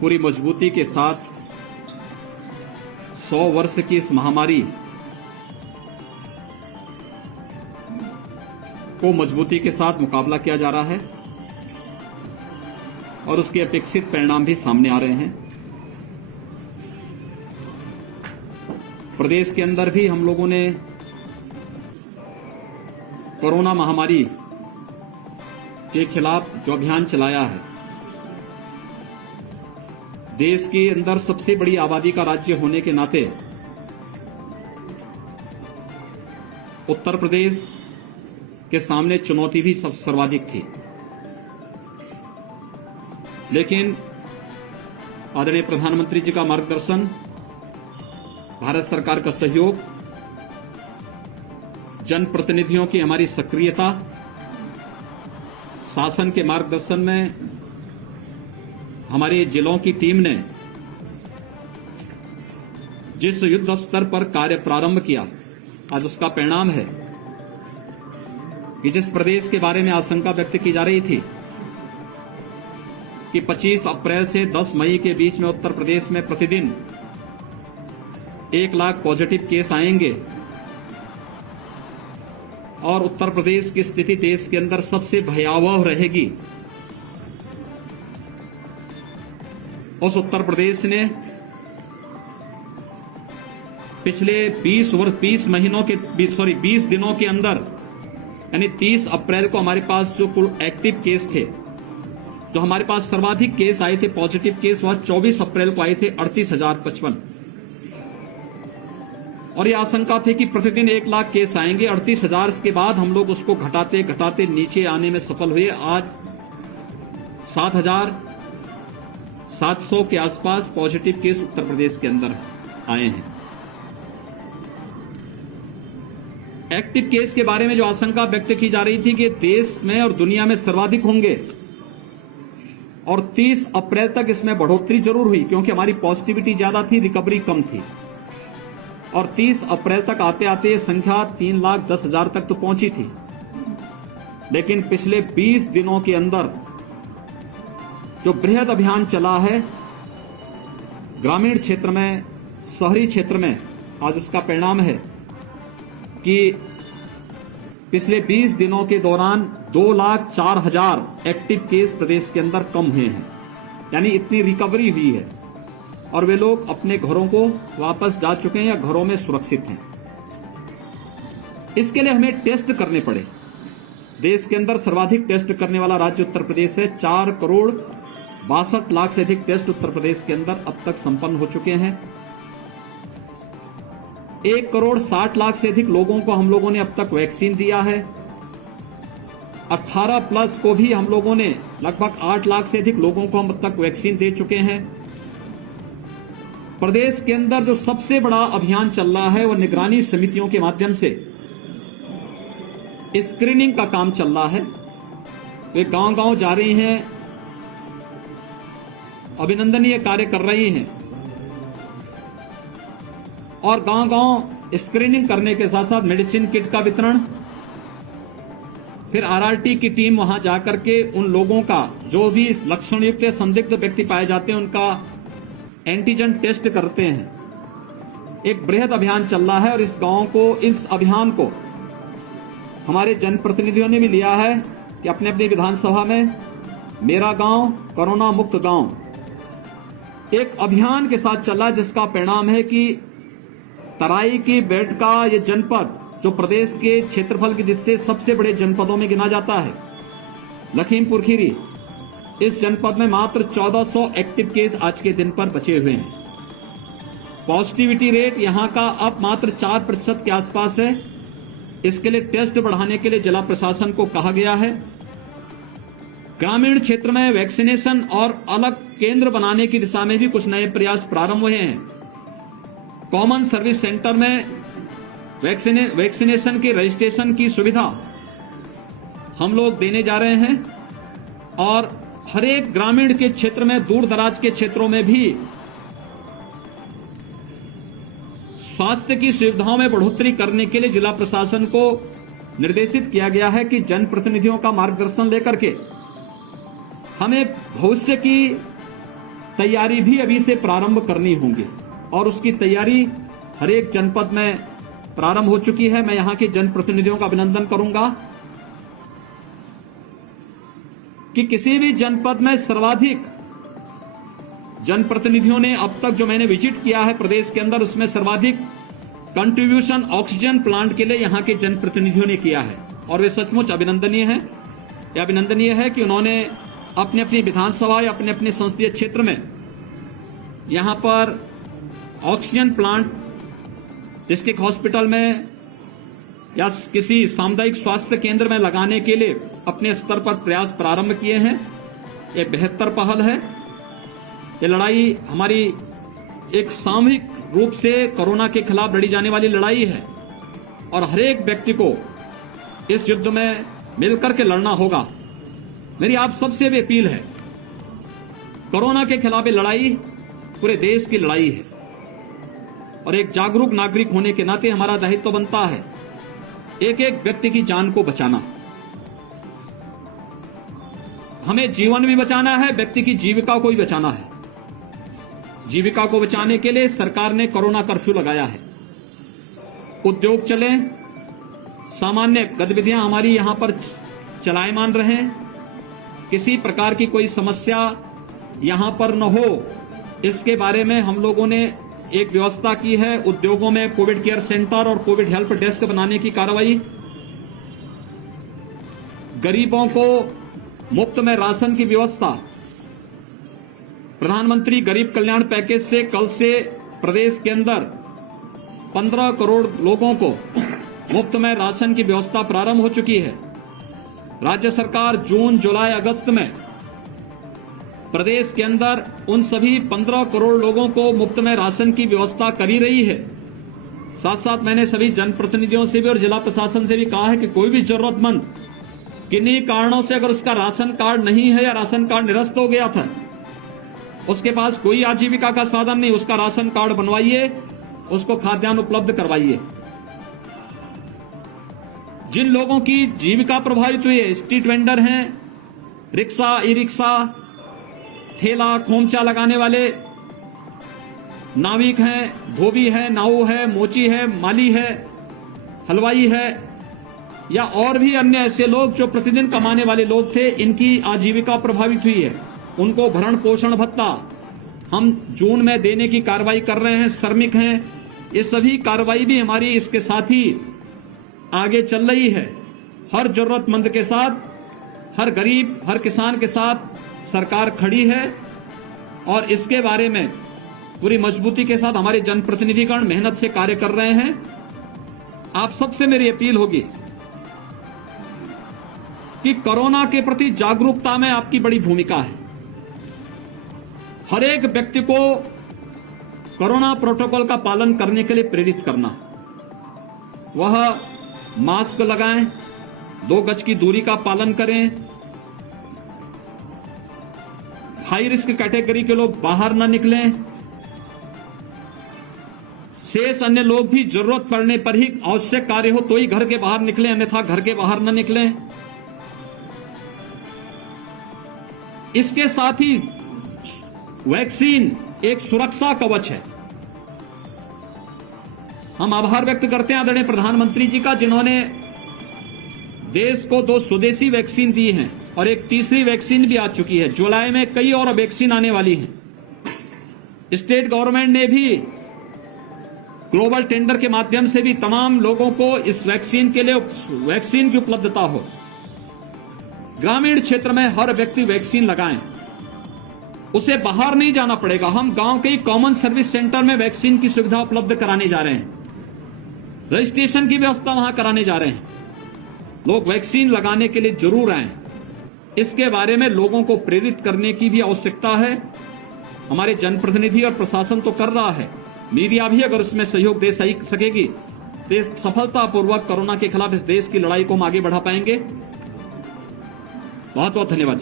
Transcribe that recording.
पूरी मजबूती के साथ 100 वर्ष की इस महामारी को मजबूती के साथ मुकाबला किया जा रहा है और उसके अपेक्षित परिणाम भी सामने आ रहे हैं। प्रदेश के अंदर भी हम लोगों ने कोरोना महामारी के खिलाफ जो अभियान चलाया है, देश के अंदर सबसे बड़ी आबादी का राज्य होने के नाते उत्तर प्रदेश के सामने चुनौती भी सर्वाधिक थी, लेकिन आदरणीय प्रधानमंत्री जी का मार्गदर्शन, भारत सरकार का सहयोग, जनप्रतिनिधियों की हमारी सक्रियता, शासन के मार्गदर्शन में हमारे जिलों की टीम ने जिस युद्ध स्तर पर कार्य प्रारंभ किया, आज उसका परिणाम है कि जिस प्रदेश के बारे में आशंका व्यक्त की जा रही थी कि 25 अप्रैल से 10 मई के बीच में उत्तर प्रदेश में प्रतिदिन 1 लाख पॉजिटिव केस आएंगे और उत्तर प्रदेश की स्थिति देश के अंदर सबसे भयावह रहेगी, उस उत्तर प्रदेश ने पिछले 20 दिनों के अंदर यानी 30 अप्रैल को हमारे पास जो कुल एक्टिव केस थे, जो हमारे पास सर्वाधिक केस आए थे, पॉजिटिव केस, वह 24 अप्रैल को आए थे 38,055 और ये आशंका थी कि प्रतिदिन 1 लाख केस आएंगे। 38,000 के बाद हम लोग उसको घटाते घटाते नीचे आने में सफल हुए। आज 7,700 के आसपास पॉजिटिव केस उत्तर प्रदेश के अंदर आए हैं। एक्टिव केस के बारे में जो आशंका व्यक्त की जा रही थी कि देश में और दुनिया में सर्वाधिक होंगे और 30 अप्रैल तक इसमें बढ़ोतरी जरूर हुई क्योंकि हमारी पॉजिटिविटी ज्यादा थी, रिकवरी कम थी और 30 अप्रैल तक आते आते ये संख्या 3,10,000 तक तो पहुंची थी। लेकिन पिछले 20 दिनों के अंदर जो बृहद अभियान चला है ग्रामीण क्षेत्र में, शहरी क्षेत्र में, आज उसका परिणाम है कि पिछले 20 दिनों के दौरान 2,04,000 एक्टिव केस प्रदेश के अंदर कम हुए हैं, यानी इतनी रिकवरी हुई है और वे लोग अपने घरों को वापस जा चुके हैं या घरों में सुरक्षित हैं। इसके लिए हमें टेस्ट करने पड़े। देश के अंदर सर्वाधिक टेस्ट करने वाला राज्य उत्तर प्रदेश है। 4,62,00,000 से अधिक टेस्ट उत्तर प्रदेश के अंदर अब तक संपन्न हो चुके हैं। 1,60,00,000 से अधिक लोगों को हम लोगों ने अब तक वैक्सीन दिया है। 18+ को भी हम लोगों ने लगभग 8 लाख से अधिक लोगों को हम अब तक वैक्सीन दे चुके हैं। प्रदेश के अंदर जो सबसे बड़ा अभियान चल रहा है वह निगरानी समितियों के माध्यम से स्क्रीनिंग का काम चल रहा है। वे गांव-गांव जा रही हैं, अभिनंदनीय कार्य कर रही हैं और गांव-गांव स्क्रीनिंग करने के साथ साथ मेडिसिन किट का वितरण, फिर आरआरटी की टीम वहां जाकर के उन लोगों का जो भी लक्षण युक्त संदिग्ध व्यक्ति पाए जाते हैं उनका एंटीजन टेस्ट करते हैं। एक बृहद अभियान चल रहा है और इस अभियान को हमारे जनप्रतिनिधियों ने भी लिया है कि अपने अपनी विधानसभा में मेरा गांव कोरोना मुक्त गांव एक अभियान के साथ चला, जिसका परिणाम है कि तराई की बेल्ट का ये जनपद जो प्रदेश के क्षेत्रफल की दृष्टि से सबसे बड़े जनपदों में गिना जाता है, लखीमपुर खीरी, इस जनपद में मात्र 1400 एक्टिव केस आज के दिन पर बचे हुए हैं। पॉजिटिविटी रेट यहां का अब मात्र 4% के आसपास है। इसके लिए टेस्ट बढ़ाने के लिए जिला प्रशासन को कहा गया है। ग्रामीण क्षेत्र में वैक्सीनेशन और अलग केंद्र बनाने की दिशा में भी कुछ नए प्रयास प्रारंभ हुए हैं। कॉमन सर्विस सेंटर में वैक्सीनेशन के रजिस्ट्रेशन की सुविधा हम लोग देने जा रहे हैं और हर एक ग्रामीण के क्षेत्र में, दूर दराज के क्षेत्रों में भी स्वास्थ्य की सुविधाओं में बढ़ोतरी करने के लिए जिला प्रशासन को निर्देशित किया गया है कि जनप्रतिनिधियों का मार्गदर्शन लेकर के हमें भविष्य की तैयारी भी अभी से प्रारंभ करनी होगी और उसकी तैयारी हर एक जनपद में प्रारंभ हो चुकी है। मैं यहां के जनप्रतिनिधियों का अभिनंदन करूंगा कि किसी भी जनपद में सर्वाधिक जनप्रतिनिधियों ने अब तक जो मैंने विजिट किया है प्रदेश के अंदर, उसमें सर्वाधिक कंट्रीब्यूशन ऑक्सीजन प्लांट के लिए यहां के जनप्रतिनिधियों ने किया है और वे सचमुच अभिनंदनीय है। यह अभिनंदनीय है कि उन्होंने अपनी अपनी विधानसभा या अपने अपने संसदीय क्षेत्र में यहां पर ऑक्सीजन प्लांट डिस्ट्रिक्ट हॉस्पिटल में या किसी सामुदायिक स्वास्थ्य केंद्र में लगाने के लिए अपने स्तर पर प्रयास प्रारंभ किए हैं। ये बेहतर पहल है। ये लड़ाई हमारी एक सामूहिक रूप से कोरोना के खिलाफ लड़ी जाने वाली लड़ाई है और हर एक व्यक्ति को इस युद्ध में मिलकर के लड़ना होगा। मेरी आप सबसे भी अपील है, कोरोना के खिलाफ ये लड़ाई पूरे देश की लड़ाई है और एक जागरूक नागरिक होने के नाते हमारा दायित्व बनता है एक एक व्यक्ति की जान को बचाना। हमें जीवन भी बचाना है, व्यक्ति की जीविका को भी बचाना है। जीविका को बचाने के लिए सरकार ने कोरोना कर्फ्यू लगाया है। उद्योग चले, सामान्य गतिविधियां हमारी यहां पर चलायमान रहें, किसी प्रकार की कोई समस्या यहां पर न हो, इसके बारे में हम लोगों ने एक व्यवस्था की है। उद्योगों में कोविड केयर सेंटर और कोविड हेल्प डेस्क बनाने की कार्रवाई, गरीबों को मुफ्त में राशन की व्यवस्था, प्रधानमंत्री गरीब कल्याण पैकेज से कल से प्रदेश के अंदर 15 करोड़ लोगों को मुफ्त में राशन की व्यवस्था प्रारंभ हो चुकी है। राज्य सरकार जून, जुलाई, अगस्त में प्रदेश के अंदर उन सभी 15 करोड़ लोगों को मुफ्त में राशन की व्यवस्था कर ही रही है। साथ साथ मैंने सभी जनप्रतिनिधियों से भी और जिला प्रशासन से भी कहा है कि कोई भी जरूरतमंद किन्हीं कारणों से अगर उसका राशन कार्ड नहीं है या राशन कार्ड निरस्त हो गया था, उसके पास कोई आजीविका का साधन नहीं, उसका राशन कार्ड बनवाइए, उसको खाद्यान्न उपलब्ध करवाइए। जिन लोगों की जीविका प्रभावित हुई है, स्ट्रीट वेंडर हैं, रिक्शा, ई रिक्शा, ठेला खोमचा लगाने वाले, नाविक हैं, धोबी है, नाऊ है, मोची है, माली है, हलवाई है या और भी अन्य ऐसे लोग जो प्रतिदिन कमाने वाले लोग थे, इनकी आजीविका प्रभावित हुई है। उनको भरण पोषण भत्ता हम जून में देने की कार्रवाई कर रहे हैं। श्रमिक हैं, ये सभी कार्रवाई भी हमारी इसके साथ ही आगे चल रही है। हर जरूरतमंद के साथ, हर गरीब, हर किसान के साथ सरकार खड़ी है और इसके बारे में पूरी मजबूती के साथ हमारे जनप्रतिनिधिगण मेहनत से कार्य कर रहे हैं। आप सबसे मेरी अपील होगी कि कोरोना के प्रति जागरूकता में आपकी बड़ी भूमिका है। हर एक व्यक्ति को कोरोना प्रोटोकॉल का पालन करने के लिए प्रेरित करना। वह मास्क लगाएं, 2 गज की दूरी का पालन करें, हाई रिस्क कैटेगरी के लोग बाहर न निकलें, शेष अन्य लोग भी जरूरत पड़ने पर ही आवश्यक कार्य हो तो ही घर के बाहर निकलें, अन्यथा घर के बाहर न निकलें। इसके साथ ही वैक्सीन एक सुरक्षा कवच है। हम आभार व्यक्त करते हैं आदरणीय प्रधानमंत्री जी का, जिन्होंने देश को 2 स्वदेशी वैक्सीन दी हैं और एक तीसरी वैक्सीन भी आ चुकी है। जुलाई में कई और वैक्सीन आने वाली हैं। स्टेट गवर्नमेंट ने भी ग्लोबल टेंडर के माध्यम से भी तमाम लोगों को इस वैक्सीन के लिए वैक्सीन की उपलब्धता हो। ग्रामीण क्षेत्र में हर व्यक्ति वैक्सीन लगाएं, उसे बाहर नहीं जाना पड़ेगा। हम गांव के कॉमन सर्विस सेंटर में वैक्सीन की सुविधा उपलब्ध कराने जा रहे हैं, रजिस्ट्रेशन की व्यवस्था वहां कराने जा रहे हैं। लोग वैक्सीन लगाने के लिए जरूर आएं। इसके बारे में लोगों को प्रेरित करने की भी आवश्यकता है। हमारे जनप्रतिनिधि और प्रशासन तो कर रहा है, मीडिया भी अगर उसमें सहयोग दे सकेगी तो सफलतापूर्वक कोरोना के खिलाफ इस देश की लड़ाई को हम आगे बढ़ा पाएंगे। बहुत बहुत धन्यवाद।